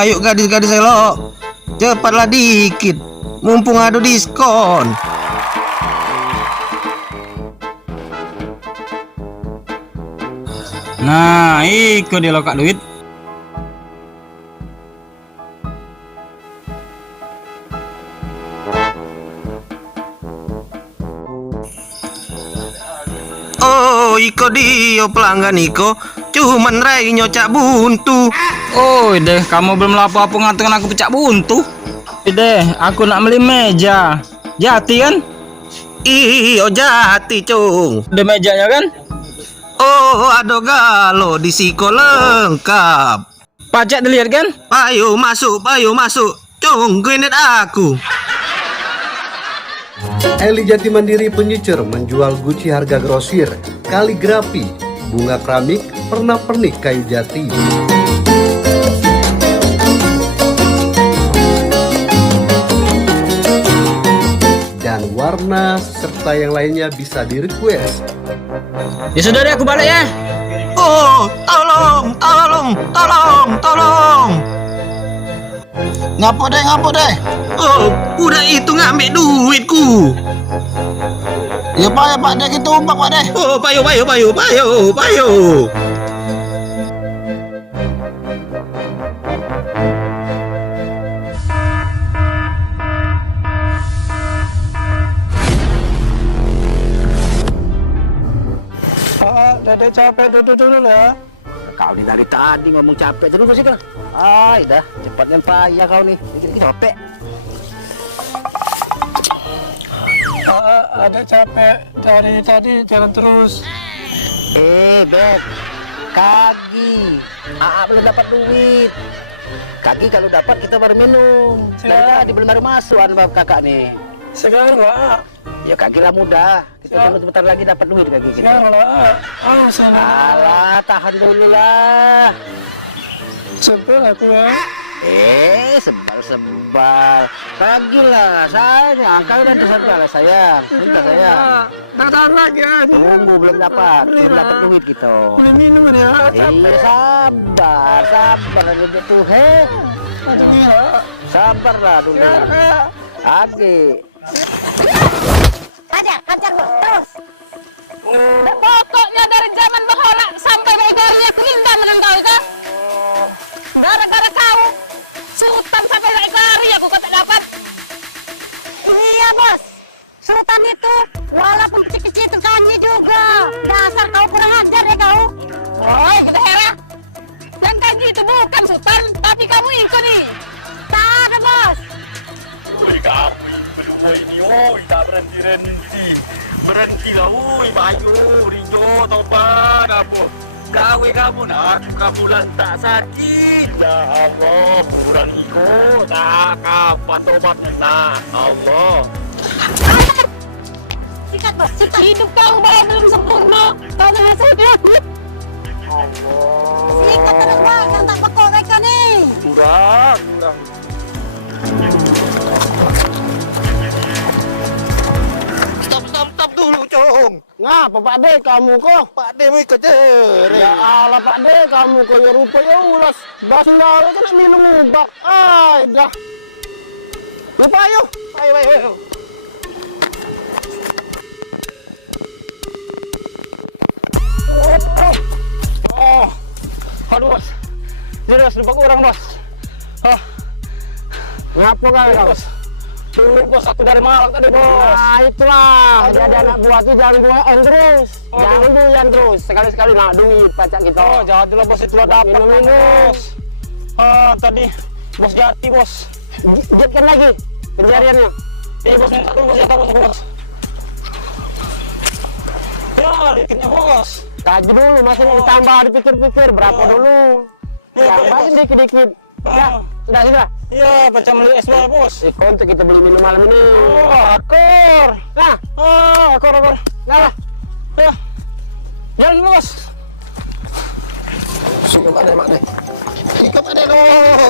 Ayo gadis-gadis elok, cepatlah dikit, mumpung ada diskon. Nah, ikut dia lo kak duit. Oh, iko dia pelanggan iko, cuman rai nyocak buntu. Oh, deh, kamu belum lapor apa ngatain aku pecah buntu. Deh, aku nak beli meja. Jati kan? Iyo jati cung. Ada mejanya kan? Oh, ada galo di siko lengkap. Pajak dilihat kan? Ayo masuk, cung, genet aku. Eli Jati Mandiri Furniture menjual guci harga grosir, kaligrafi, bunga keramik, pernak-pernik kayu jati. Dan warna serta yang lainnya bisa di-request. Ya sudah deh, aku balik ya. Oh, tolong. Ngapo deh? Oh, udah itu ngambil duitku. Ya pak deh gitu pak deh. Oh, payo. Dede capek duduk dulu ya. Kau nih dari tadi ngomong capek terus sih kan? Dah cepatnya payah kau nih, dikit capek. Ada capek dari tadi jalan terus. Beb, kaki. Belum dapat duit. Kaki kalau dapat kita baru minum. Jadi belum baru masuk bab kakak nih. Sekarang lah. Ya kaki lah mudah. Kita tunggu sebentar lagi dapat duit kaki kita. Sekarang lah. Alah, tahan dulu lah. Sebel aku ya. Sebal. Pagilah, sayang. Kau udah sebal sayang. Minta sayang. Tahan lagi ya. Tunggu belum dapat duit kita. Boleh minum ya. Sabar aja tuh. Aduh ya. Sabarlah dulu. Agi. Hajar terus. Pokoknya dari zaman bahola sampai bayi aku indah dengan kau itu. Gara-gara kau sultan sampai kari aku kata dapat. Iya bos, sultan itu walaupun kecil-kecil terkanyi juga. Dasar kau kurang ajar ya kau. Oh, kita heran. Dan kanji itu bukan sultan, tapi kamu ikut nih. Tak ada bos. Tak berhenti lah, Bayu, Rijo, Topan, apa? Kamu nak, kamu lah tak sakit. Ya Allah, kurang ikut, tak apa tobat nak, Allah. Sikat bos, sikat. Hidup kau belum sempurna. Kau jangan sedih. Allah. Sikat terus bang, kan tak bekok mereka nih. Sudah. Stop dulu, cung. Ngapa Pak De kamu kok? Pak De mau kejar. Ya Allah Pak De kamu kok ya rupa ya ulas. Basu lalu kan minum ubak. Dah. Lupa ayo. Ayo. Aduh bos. Jadi bos, lupa kurang bos. Ngapa kau bos? Dulu bos, aku dari Malang tadi bos. Itulah. Jadi anak buah tuh jangan buahan terus. Jangan buahan terus. Sekali-sekali nak duit pajak kita. Jangan dulu bos, itu dapat Minum. tadi bos Jati bos. Jetkan lagi pencariannya. Bos minta dulu bos, ya bos. Ya, dikitnya bos. Kaji dulu, masih ditambah dipikir-pikir berapa dulu. Tambahin dikit-dikit. Ya, sudah. Iya, baca beli es buah bos. Untuk kita beli minum malam ini. Akor. Nah, Akor. nah. Ya. Jalan bos. Suka Pak De. Ikut Pak De lo.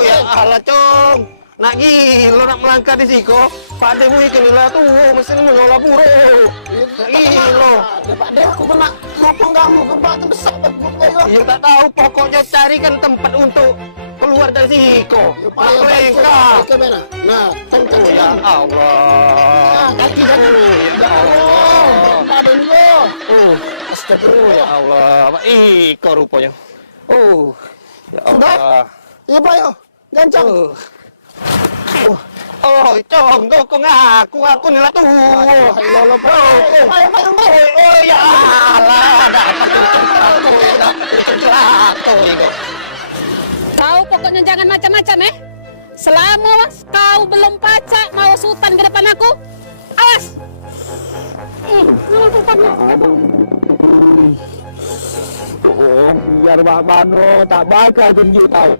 Ya Allah, cung. Nak gila nak melangkah di siko. Pak De mau ikan lah tuh, mesin mau nyola puro. Ilo. Pak De, aku kena motong kamu gempa besar. Ya tak tahu, pokoknya carikan tempat untuk keluar dari siko. Lengkap. Nah, kenceng Ya Allah. kaki kan. Ya Allah. Badan lo. Astagfirullah ya Allah. Pak Iko rupanya. Ya Allah. Iya Pak yo. Gancang. Oh, cong, kok ngaku nila tuh. Ayo Pak. Oh ya Allah, Kau pokoknya jangan macam-macam Selama kau belum pacak mau sultan ke depan aku, awas. Biar Pak Mano tak bakal tunjuk tahu.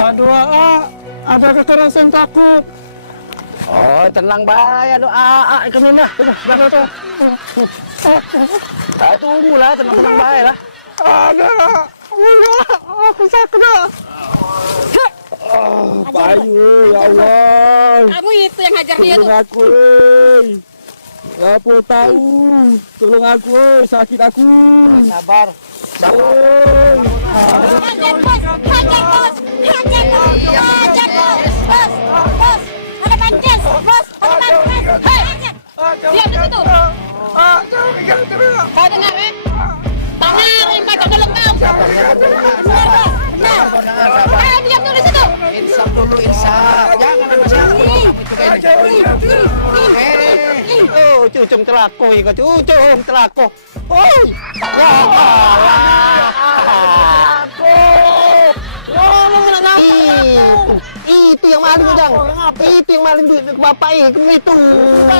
Aduh, ada kekerasan takut. Oh, tenang bahaya doa. Kami lah. Tunggulah, tenang bahaya lah. Ada, aku sakit. Payu, ya Allah. Kamu itu yang hajar dia Tolong tuh. aku, ya apa tahu. Tolong aku, sakit aku. Sabar. Hajar bos, hajar bos, hajar bos, hajar bos, bos, ada banjes, bos, ada banjes. Hei, diam di situ. Kau dengar Tangan yang baca dalam kau. Benar. Diam dulu di situ. Insaf dulu, insaf. Jangan cucum telako iko, cucum telako. Oh, ya Allah. Itu yang maling Ujang. Itu yang maling duit bapak itu.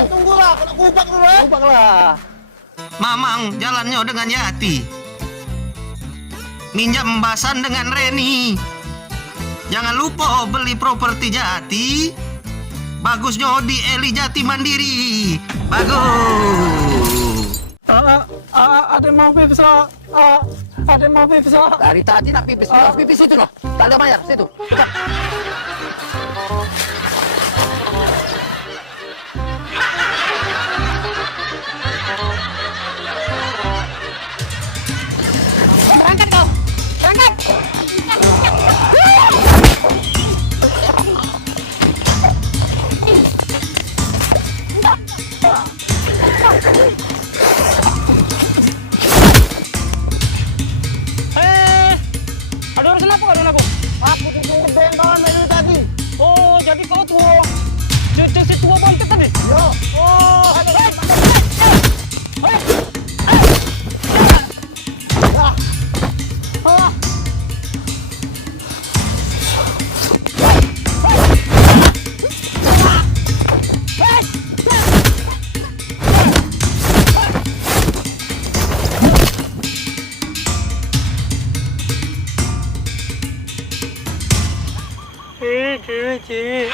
Tunggulah, kena kubak dulu ya. Ubahlah. Mamang jalannya dengan Yati. Minjam basan dengan Reni. Jangan lupa beli properti Jati. Bagusnya di Eli Jati Mandiri. Bagus. Ada mau pipis lah. Ada mau pipis lah. Dari tadi nak pipis, pipis itu loh. Tak ada bayar situ. Cepat. Berangkat kau. Berangkat. Ada urusan apa dengan aku? Aku disuruh bengkalan dari tadi. Oh, jadi kau tuh cucu si tua bontot tadi? Yo. Oh, ada. Ci.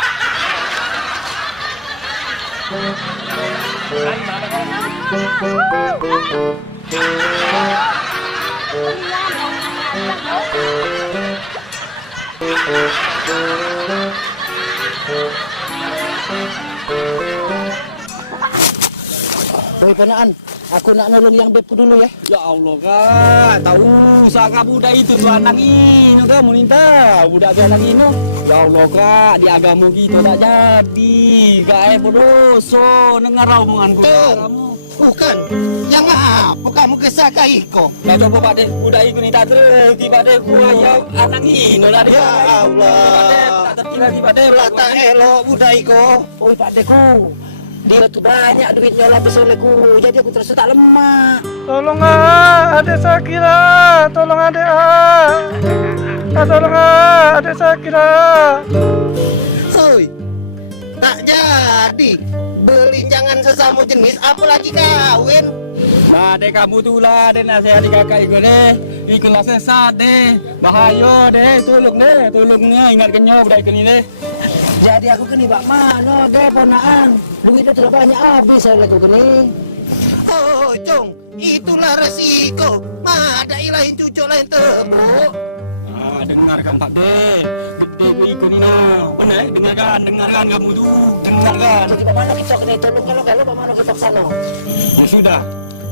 Hei Panaan, aku nak nolong yang bebku dulu ya. Ya Allah kak, tahu usaha budak itu tuh anak ini kamu minta budak itu anak ini. Ya Allah kak, di agama kita tak jadi. Kak bodoso, dengar omonganku kamu. Bukan, yang apa kamu kesaka Iko? Ya coba pak deh, budak itu nih tak terki pak deh, ya anak ini dari. Ya Allah, Tak terki lagi pak deh. tak elok budak Iko. Oh Pak Deku, dia tuh banyak duitnya lapis olehku, jadi aku terus tak lemah. Tolong adek sakit tolong adek tolong adek sakit Soy, tak jadi beli jangan sesama jenis, apalagi kawin. Nah deh kamu tuh lah deh nasihati kakak itu deh. Ikutlah sesat deh, bahaya deh, tolongnya ingatkan nyawa budak ini deh. Jadi aku kini bak mana deh Panaan, duitnya sudah banyak habis saya lihat kini. Oh, Cung, itulah resiko. Ada ilahin cucu lain tembok. Dengarkan Pak D. Gede gue ikut ini nah. Benar, dengarkan kamu tuh. Dengarkan. Jadi bagaimana kita kena tolong kalau bagaimana kita sana? Ya sudah,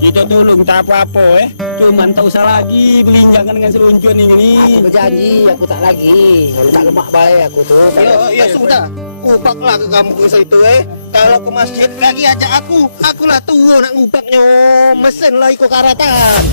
kita tolong tak apa-apa Cuman tak usah lagi belinjakan dengan seluncur ini. Aku berjanji, aku tak lagi. Kalau tak lemak baik aku tuh. Ya sudah, upaklah ke kamu ke situ Kalau ke masjid lagi ajak aku. Akulah tua nak ngupaknya. Mesin lah ikut karatan.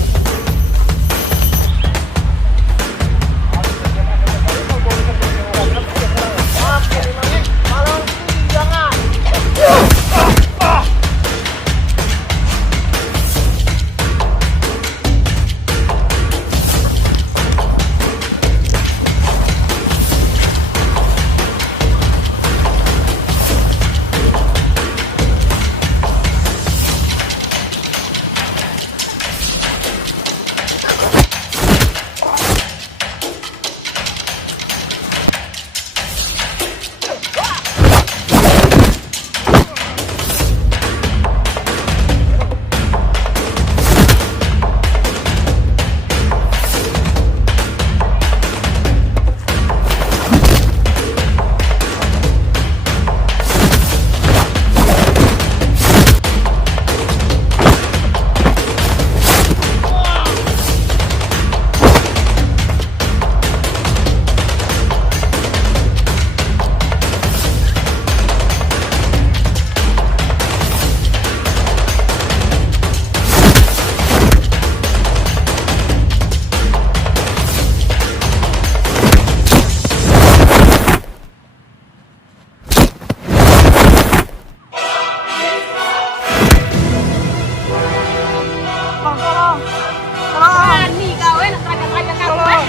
Berani kau nak teragang-teragang aku.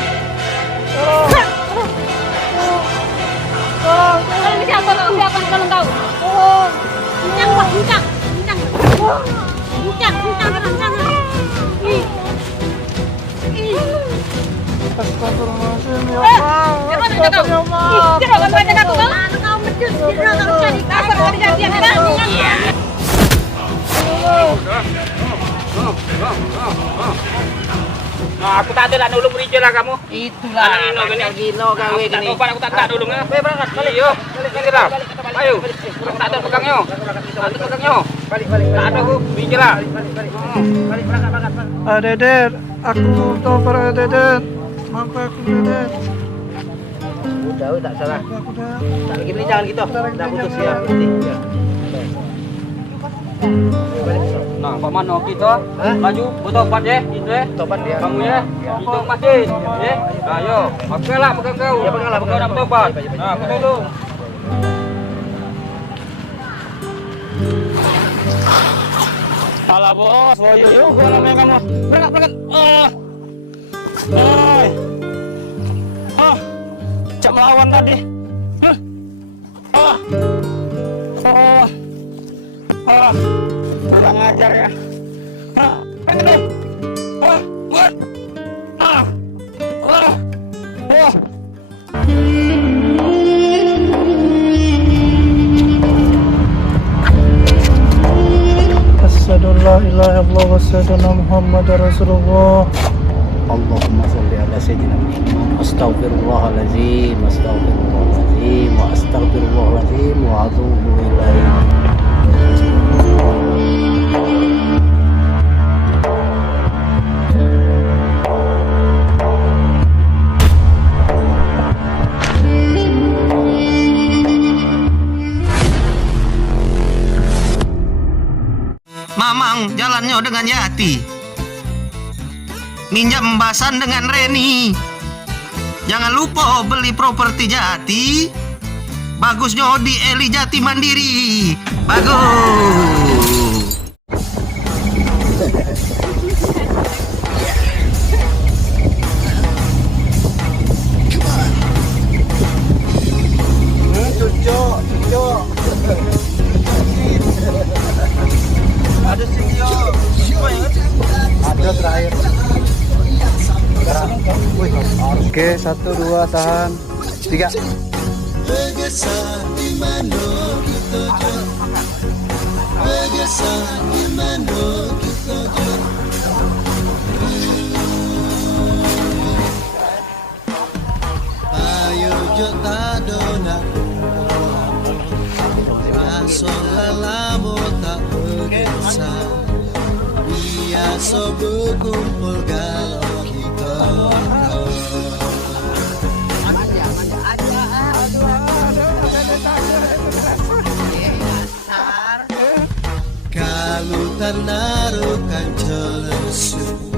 Tolong siapa kau? Siapa nak tolong kau? Bincang Pak, bincang. Astagfirullahaladzim, ya Allah. Jangan banyak aku kau. Kau mecus, kau cari kasar kau dijadian kan? Nah, aku tak ada nak nulung beri lah kamu. Itulah Gino kau Tak ini. tahu aku tak nulung ah. Berangkat balik yo. Balik lah. Ayo. Tak ada pegangnya. Tak ada pegangnya. Balik. Tak ada aku. Beri lah. Balik berangkat. Deden, aku topar Deden. Mampu aku Deden. Udah, tak salah. Aku dah. Tak lagi beli jangan gitu. Dah putus ya. Nanti. Ya. Nah, Pak Mano kita maju bertobat ya, itu ya. Topan dia. Kamu ya, itu masjid, ya. Ayo, oke lah pegang kau. Ya, pegang lah, Kau nak bertobat. Nah, aku tolong. Alah bos, boyo juga namanya kamu. Berangkat. Cak melawan tadi. Kurang ajar ya. Asyhadu an la ilaha illallah wa asyhadu anna Muhammadar Rasulullah. Allahumma sholli ala sayyidina Muhammad. Astaghfirullahalazim, wa astaghfirullahalazim wa atubu ilaihi. Mamang jalannya dengan Yati. Minjam basan dengan Reni. Jangan lupa beli properti Jati. Bagusnya di Eli Jati Mandiri. Bagus. Ada terakhir. Oke, 1, 2, tahan. 3. ojo tadona rasolalamu tak berdosa biasa berkumpul galau kita kalau ternaruhkan celesu